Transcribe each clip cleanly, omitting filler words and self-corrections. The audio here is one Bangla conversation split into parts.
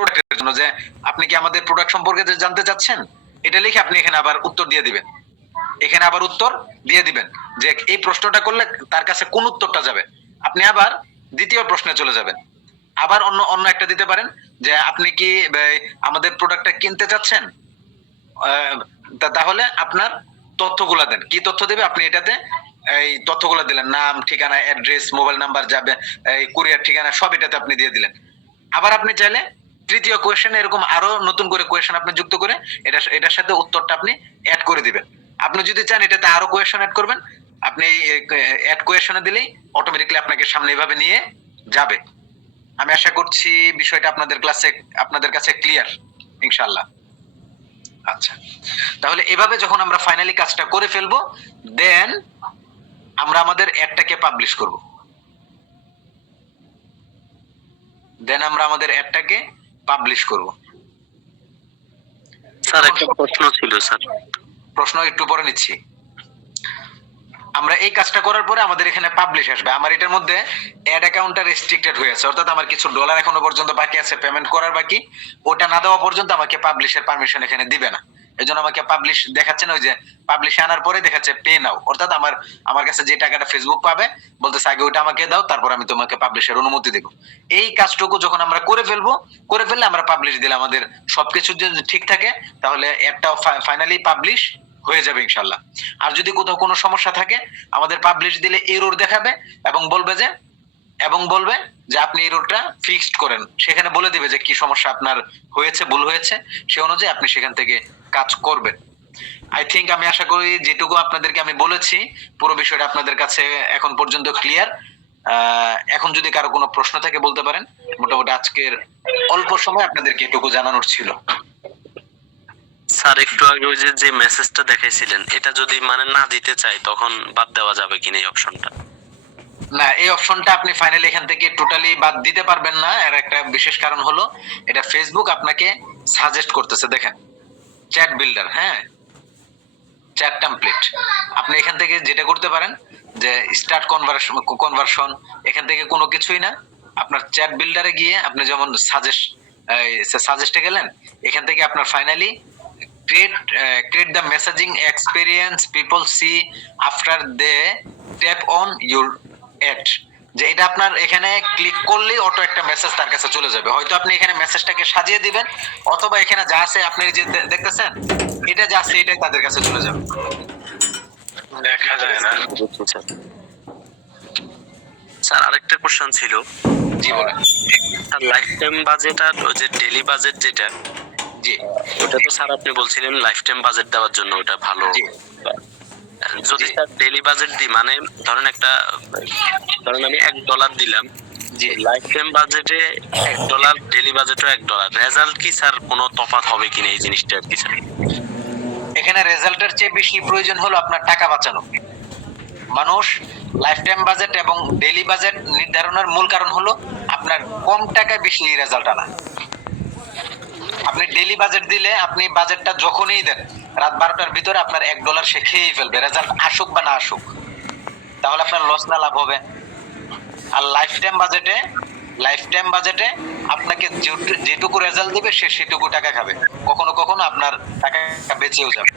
প্রোডাক্টের জন্য, যে আপনি কি আমাদের প্রোডাক্ট সম্পর্কে জানতে চাচ্ছেন, এটা লিখে আপনি এখানে আবার উত্তর দিয়ে দিবেন। এখানে আবার উত্তর দিয়ে দিবেন যে এই প্রশ্নটা করলে তার কাছে কোন উত্তরটা যাবে। আপনি আবার দ্বিতীয় প্রশ্নে চলে যাবেন। আবার অন্য অন্য একটা দিতে পারেন যে আপনি কি আমাদের প্রোডাক্টটা কিনতে চাচ্ছেন, তাহলে আপনার তথ্যগুলা দেন। কি তথ্য দেবে আপনি এটাতে এই তথ্যগুলো দিলেন, নাম, ঠিকানা, অ্যাড্রেস, মোবাইল নাম্বার, যাবে এই কুরিয়ার ঠিকানা, সব এটাতে আপনি দিয়ে দিলেন। আবার আপনি চাইলে তৃতীয় কোয়েশ্চেন এরকম আরো নতুন করে কোয়েশ্চেন আপনি যুক্ত করে এটার সাথে উত্তরটা আপনি অ্যাড করে দিবেন। আপনি যদি চান এটাতে আরো কোয়েশ্চেন অ্যাড করবেন, আপনি অ্যাড কোয়েশ্চেনে দিলেই অটোমেটিক্যালি আপনাকে সামনে এভাবে নিয়ে যাবে। আমি আশা করছি বিষয়টা আপনাদের কাছে ক্লিয়ার ইনশাআল্লাহ। আচ্ছা, তাহলে এভাবে যখন আমরা ফাইনালি কাজটা করে ফেলবো, দেন আমরা আমাদের অ্যাডটাকে পাবলিশ করব। স্যার একটা প্রশ্ন ছিল স্যার। প্রশ্ন একটু পরে নিচ্ছি। আমরা এই কাজটা করার পরে আমাদের এখানে পাবলিশ আসবে। আমার এটার মধ্যে অ্যাড অ্যাকাউন্টটা রেস্ট্রিক্টেড হয়ে আছে, অর্থাৎ আমার কিছু ডলার এখনো পর্যন্ত বাকি আছে পেমেন্ট করার বাকি, ওটা না দেওয়া পর্যন্ত আমাকে পাবলিশের পারমিশন এখানে দিবে না। এজন্য আমাকে পাবলিশ দেখাচ্ছে না, ওই যে পাবলিশে আনার পরে দেখাচ্ছে পে নাও, অর্থাৎ আমার কাছে যে টাকাটা ফেসবুক পাবে বলতেছে আগে ওইটা আমাকে দাও, তারপর আমি তোমাকে পাবলিশের অনুমতি দেব। এই কাজটুকু যখন আমরা করে ফেললে আমরা পাবলিশ দিলে আমাদের সবকিছু যদি ঠিক থাকে তাহলে অ্যাডটাও ফাইনালি পাবলিশ হয়ে যাবে ইনশাআল্লাহ। আর যদি কোথাও কোনো সমস্যা থাকে আমাদের পাবলিশ দিলে এরর দেখাবে এবং বলবে যে আপনি এররটা ফিক্সড করেন। সেখানে বলে দিবে যে কি সমস্যা আপনার হয়েছে, ভুল হয়েছে, সে অনুযায়ী আপনি সেখান থেকে কাজ করবেন। আই থিংক, আমি আশা করি যেটুকু আপনাদেরকে আমি বলেছি পুরো বিষয়টা আপনাদের কাছে এখন পর্যন্ত ক্লিয়ার। এখন যদি কারো কোনো প্রশ্ন থাকে বলতে পারেন। মোটামুটি আজকের অল্প সময় আপনাদেরকে এটুকু জানানোর ছিল। স্যার একটু আগে ওই যে মেসেজটা দেখাইছিলেন, এটা যদি মানে না দিতে চাই তখন বাদ দেওয়া যাবে কিনা এই অপশনটা? না, এই অপশনটা আপনি ফাইনালি এখান থেকে টোটালি বাদ দিতে পারবেন না। এর একটা বিশেষ কারণ হলো এটা ফেসবুক আপনাকে সাজেস্ট করতেছে। দেখেন, চ্যাট বিল্ডার, হ্যাঁ, চ্যাট টেমপ্লেট, আপনি এখান থেকে যেটা করতে পারেন যে স্টার্ট কনভার্সন, এখান থেকে কোনো কিছুই না, আপনার চ্যাট বিল্ডারে গিয়ে আপনি যেমন সাজেস্টে গেলেন, এখান থেকে আপনার finally create the messaging experience people see after they tap on your ad, যে এটা আপনার এখানে ক্লিক করলেই অটো একটা মেসেজ তার কাছে চলে যাবে। হয়তো আপনি এখানে মেসেজটাকে সাজিয়ে দিবেন, অথবা এখানে যা আছে আপনি যে দেখতেছেন এটা যা আছে এটাই তাদের কাছে চলে যাবে। দেখা যায় না। স্যার আরেকটা কোশ্চেন ছিল। জি বলেন। স্যার লাইফ টাইম বাজেট আর ওই যে ডেইলি বাজেট যেটা, জি ওটা তো স্যার আপনি বলছিলেন লাইফ টাইম বাজেট দেওয়ার জন্য ওটা ভালো। যদি স্যার ডেইলি বাজেট দিই, মানে ধরেন আমি $1 দিলাম, জি, লাইফ টাইম বাজেটে $1, ডেইলি বাজেটও $1, রেজাল্ট কি স্যার কোনো তফাৎ হবে কিনা এই জিনিসটা আর কি স্যার? এখানে রেজাল্টের চেয়ে বেশি প্রয়োজন হলো আপনার টাকা বাঁচানো। মানুষ লাইফ টাইম বাজেট এবং ডেইলি বাজেট নির্ধারণের মূল কারণ হলো আপনার কম টাকায় বেশি রেজাল্ট আনা। আপনি ডেইলি বাজেট দিলে আপনি বাজেটটা যখনই দেন রাত 12টার ভিতরে আপনার $1 সে খেয়েই ফেলবে, রেজাল্ট আসুক বা না আসুক, তাহলে আপনার লস না লাভ হবে। আর লাইফ টাইম বাজেটে আপনাকে যেটুকু রেজাল্ট দিবে সে সেটুকু টাকা খাবে, কখনো কখনো আপনার টাকা বেঁচেও যাবে।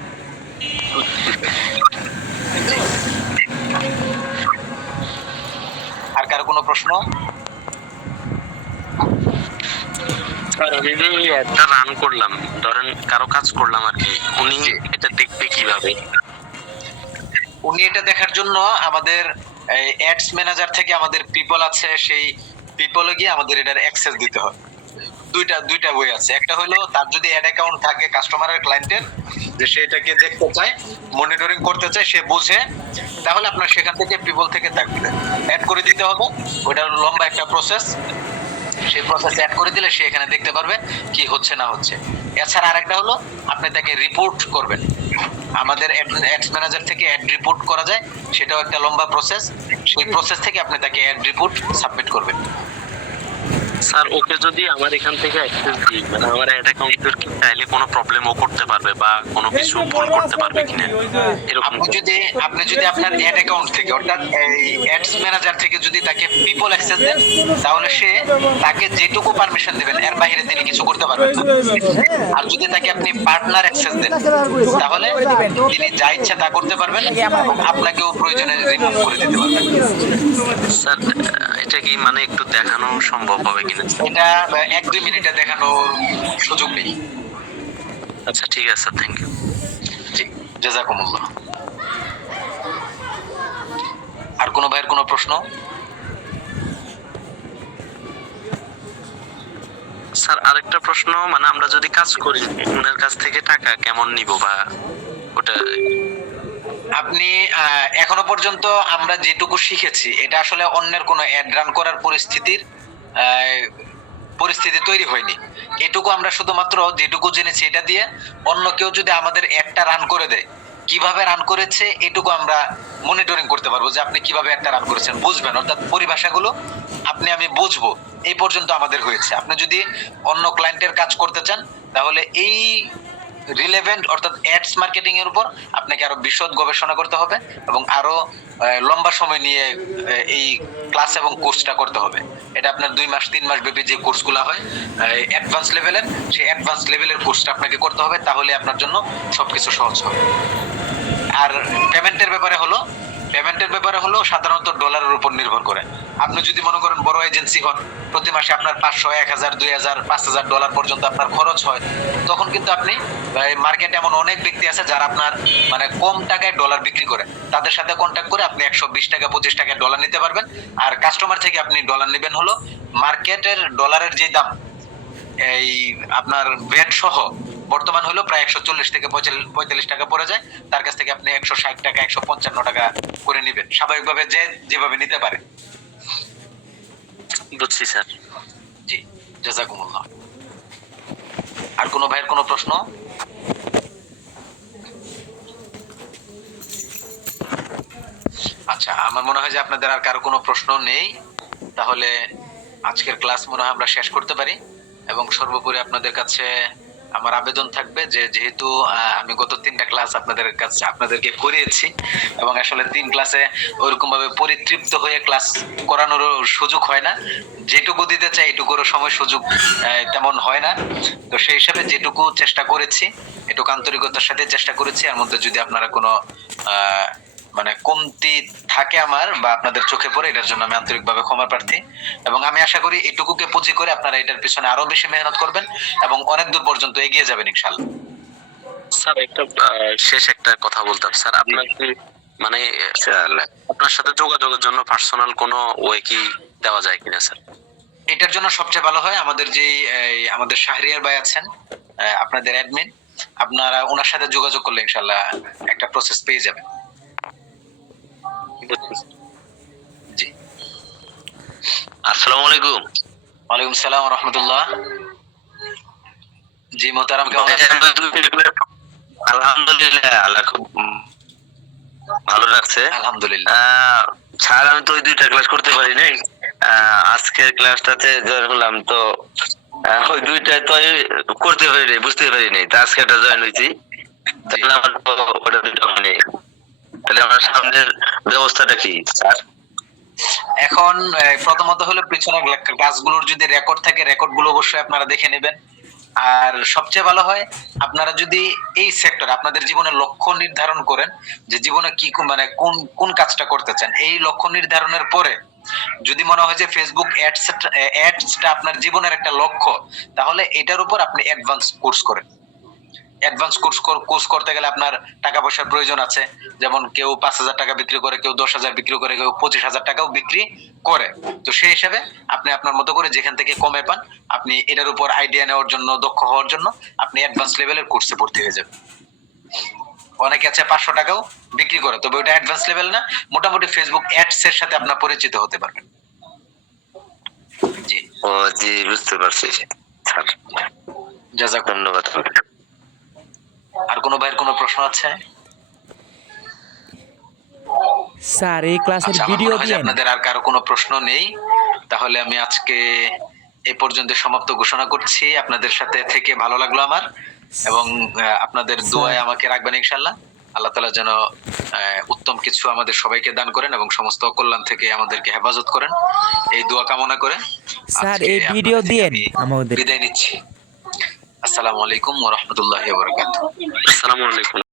আর কারো কোনো প্রশ্ন? স্যার আমি যে একটা রান করলাম, ধরেন কারো কাজ করলাম আর কি, উনি এটা দেখবে কিভাবে? উনি এটা দেখার জন্য আমাদের অ্যাডস ম্যানেজার থেকে আমাদের পিপল আছে, সেই পিপলে গিয়ে আমাদের এটার অ্যাক্সেস দিতে হয়। দুইটা ওয়ে আছে। একটা হলো তার যদি অ্যাড অ্যাকাউন্ট থাকে কাস্টমারের, ক্লায়েন্টের, যে সে এটাকে দেখতে চায়, মনিটরিং করতে চায়, সে বুঝে, তাহলে আপনার সেখান থেকে পিপল থেকে তাকে অ্যাড করে দিতে হবে। ওটা লম্বা একটা প্রসেস, সেই প্রসেস অ্যাড করে দিলে সে এখানে দেখতে পারবে কি হচ্ছে না হচ্ছে। এছাড়া আরেকটা হলো আপনি তাকে রিপোর্ট করবেন। আমাদের অ্যাডস ম্যানেজার থেকে অ্যাড রিপোর্ট করা যায়, সেটাও একটা লম্বা প্রসেস। সেই প্রসেস থেকে আপনি তাকে অ্যাড রিপোর্ট সাবমিট করবেন। স্যার ওকে যদি আমার এখান থেকে অ্যাক্সেস দিই, মানে আমার অ্যাড অ্যাকাউন্টের কি চাইলে কোনো প্রবলেম ও করতে পারবে বা কোনো কিছু ভুল করতে পারবে কিনা এরকম? আপনি যদি আপনার অ্যাড অ্যাকাউন্ট থেকে অর্থাৎ এই অ্যাডস ম্যানেজার থেকে যদি তাকে পিপল অ্যাক্সেস দেন, তাহলে তাকে যেটুকু পারমিশন দিবেন এর বাইরে তিনি কিছু করতে পারবেন না। আর যদি তাকে আপনি পার্টনার অ্যাক্সেস দেন, তাহলে তিনি যা ইচ্ছা তা করতে পারবেন এবং আপনাকেও প্রয়োজনে রিমুভ করে দিতে পারবেন। স্যার এটা কি মানে একটু দেখানো সম্ভব হবে কিনা? এটা 1-2 মিনিটে দেখানোর সুযোগ নেই। আচ্ছা ঠিক আছে, থ্যাংক ইউ। জি, জাযাকুমুল্লাহ। আর কোনো ভাইয়ের কোনো প্রশ্ন? স্যার আরেকটা প্রশ্ন, মানে আমরা যদি কাজ করি ওনার কাছ থেকে টাকা কেমন নিব বা ওটা? আপনি এখনো পর্যন্ত আমরা যেটুকু শিখেছি এটা আসলে অন্যের কোনো অ্যাড রান করার পরিস্থিতি তৈরি হয়নি। এটুকু আমরা শুধুমাত্র যেটুকু জেনেছি এটা দিয়ে অন্য কেউ যদি আমাদের অ্যাডটা রান করে দেয়, কিভাবে রান করেছে এটুকু আমরা মনিটরিং করতে পারবো যে আপনি কিভাবে একটা রান করেছেন, বুঝবেন, অর্থাৎ পরিভাষাগুলো আমি বুঝবো, এই পর্যন্ত আমাদের হয়েছে। আপনি যদি অন্য ক্লায়েন্টের কাজ করতে চান তাহলে এই রিলেভেন্ট অর্থাৎ অ্যাডস মার্কেটিং এর উপর আপনাকে আরো বিশদ গবেষণা করতে হবে এবং আরো লম্বা সময় নিয়ে এই ক্লাস এবং কোর্সটা করতে হবে। এটা আপনার 2 মাস 3 মাস ব্যাপী যে কোর্সগুলো হয় অ্যাডভান্স লেভেলের, সেই অ্যাডভান্স লেভেলের কোর্সটা আপনাকে করতে হবে, তাহলে আপনার জন্য সবকিছু সহজ হবে। আর পেমেন্টের ব্যাপারে হলো সাধারণত ডলারের উপর নির্ভর করে। আপনি যদি মনে করেন বড় এজেন্সি হন, প্রতি মাসে আপনার 500, 1000, 2000, 5000 ডলার পর্যন্ত আপনার খরচ হয়, তখন কিন্তু আপনি মার্কেটে এমন অনেক ব্যক্তি আছে যারা আপনার মানে কম টাকায় ডলার বিক্রি করে, তাদের সাথে কন্ট্যাক্ট করে আপনি 120 টাকা 25 টাকায় ডলার নিতে পারবেন। আর কাস্টমার থেকে আপনি ডলার নেবেন হলো মার্কেটের ডলারের যে দাম, এই আপনার ভ্যাট সহ বর্তমান হলো প্রায় 140 থেকে 45 টাকা পড়ে যায়, তার কাছ থেকে আপনি 160 টাকা 155 টাকা করে নেবেন, স্বাভাবিকভাবে যেভাবে নিতে পারে। বুঝছি স্যার। জি, জাযাকুমুল্লাহ। আর কোনো ভাইয়ের কোনো প্রশ্ন? আচ্ছা, আমার মনে হয় যে আপনাদের আর কারো কোনো প্রশ্ন নেই, তাহলে আজকের ক্লাস মনে হয় আমরা শেষ করতে পারি। এবং সর্বোপরি আপনাদের কাছে আমার আবেদন থাকবে যে যেহেতু আমি গত 3টা ক্লাস আপনাদেরকে করিয়েছি এবং আসলে 3 ক্লাসে ওইরকম ভাবে পরিতৃপ্ত হয়ে ক্লাস করানোর সুযোগ হয় না, যেটুকু দিতে চাই এটুকুর সময় সুযোগ তেমন হয় না। তো সেই হিসাবে যেটুকু চেষ্টা করেছি, এটুকু আন্তরিকতার সাথে চেষ্টা করেছি। এর মধ্যে যদি আপনারা কোনো মানে কমতি থাকে আমার বা আপনাদের চোখে পড়ে, এটার জন্য আমি আন্তরিকভাবে ক্ষমা প্রার্থী। এবং আমি আশা করি এটুকুকে পুঁজি করে আপনারা এটার পিছনে আরো বেশি মেহনত করবেন এবং অনেক দূর পর্যন্ত এগিয়ে যাবেন ইনশাআল্লাহ। স্যার একটা শেষ একটা কথা বলতাম স্যার, আপনার কি মানে আপনার সাথে যোগাযোগের জন্য পার্সোনাল কোনো ওয়ে কি দেওয়া যায় কিনা স্যার? এটার জন্য সবচেয়ে ভালো হয় আমাদের যে আমাদের শাহরিয়ার ভাই আছেন, আপনাদের অ্যাডমিন, আপনারা ওনার সাথে যোগাযোগ করলে ইনশাআল্লাহ একটা প্রসেস পেয়ে যাবেন। জি, আসসালামু আলাইকুম। ওয়ালাইকুম সালাম ওয়া রাহমাতুল্লাহ। জি মোহতারাম, কেমন আছেন? আলহামদুলিল্লাহ, আল্লাহ খুব ভালো রাখছে। আলহামদুলিল্লাহ। স্যার আমি তো ওই 2টা ক্লাস করতে পারি নাই, আজকের ক্লাসটাতে জয়েন হলাম, তো ওই 2টা তো করতে পারি নাই, বুঝতে পারি নাই, তো আজকে একটা জয়েন হয়েছি। তাহলে আমার তো ওটা 2টা মানে, তাহলে আমার সামনের ব্যবস্থাটা কি স্যার? এখন প্রথমত হলো পিছনের ক্লাসগুলোর যদি রেকর্ড থাকে, রেকর্ডগুলো অবশ্যই আপনারা দেখে নেবেন। আর সবচেয়ে ভালো হয় আপনারা যদি এই সেক্টর আপনাদের জীবনের লক্ষ্য নির্ধারণ করেন যে জীবনে কি মানে কোন কোন কাজটা করতে চান, এই লক্ষ্য নির্ধারণের পরে যদি মনে হয় যে ফেসবুক অ্যাডসটা আপনার জীবনের একটা লক্ষ্য, তাহলে এটার উপর আপনি অ্যাডভান্স কোর্স করেন। অ্যাডভান্স কোর্স করতে গেলে আপনার টাকা পয়সার প্রয়োজন আছে, যেমন কেউ 5000 টাকা বিক্রি করে, কেউ 10,000 বিক্রি করে, কেউ 25,000 টাকাও বিক্রি করে। তো সেই হিসাবে আপনি আপনার মতো করে যেখান থেকে কমে পান, আপনি এটার উপর আইডিয়া নেওয়ার জন্য, দক্ষ হওয়ার জন্য আপনি অ্যাডভান্স লেভেলের কোর্সে ভর্তি হয়ে যাবেন। অনেকে আছে 500 টাকাও বিক্রি করে, তবে ওটা অ্যাডভান্স লেভেল না, মোটামুটি ফেসবুক অ্যাডস এর সাথে আপনার পরিচিত হতে পারবেন। জি, ও জি, বুঝতে পারছি স্যার, জাযাকুমুল্লাহ। ধন্যবাদ। আর কোনো ভাইয়ের কোনো প্রশ্ন আছে? স্যার এই ক্লাসের আচ্ছা, আমার ভিডিও মনে হয় যে দিয়েন। আপনাদের আর কারো কোনো প্রশ্ন নেই, তাহলে আমি আজকে এই পর্যন্ত সমাপ্ত ঘোষণা করছি। আপনাদের সাথে থেকে ভালো লাগলো আমার, এবং আপনাদের দোয়ায় আমাকে রাখবেন ইনশাআল্লাহ। আল্লাহ তাআলা যেন উত্তম কিছু আমাদের সবাইকে দান করেন এবং সমস্ত অকল্যাণ থেকে আমাদেরকে হেফাজত করেন, এই দোয়া কামনা করে স্যার আজকে এই ভিডিও আপনাদের থেকে দিয়েন আমি আমাদের। বিদায় নিচ্ছি। আসসালামু আলাইকুম ওয়া রাহমাতুল্লাহি ওয়া বারাকাতুহু। আসসালামু আলাইকুম।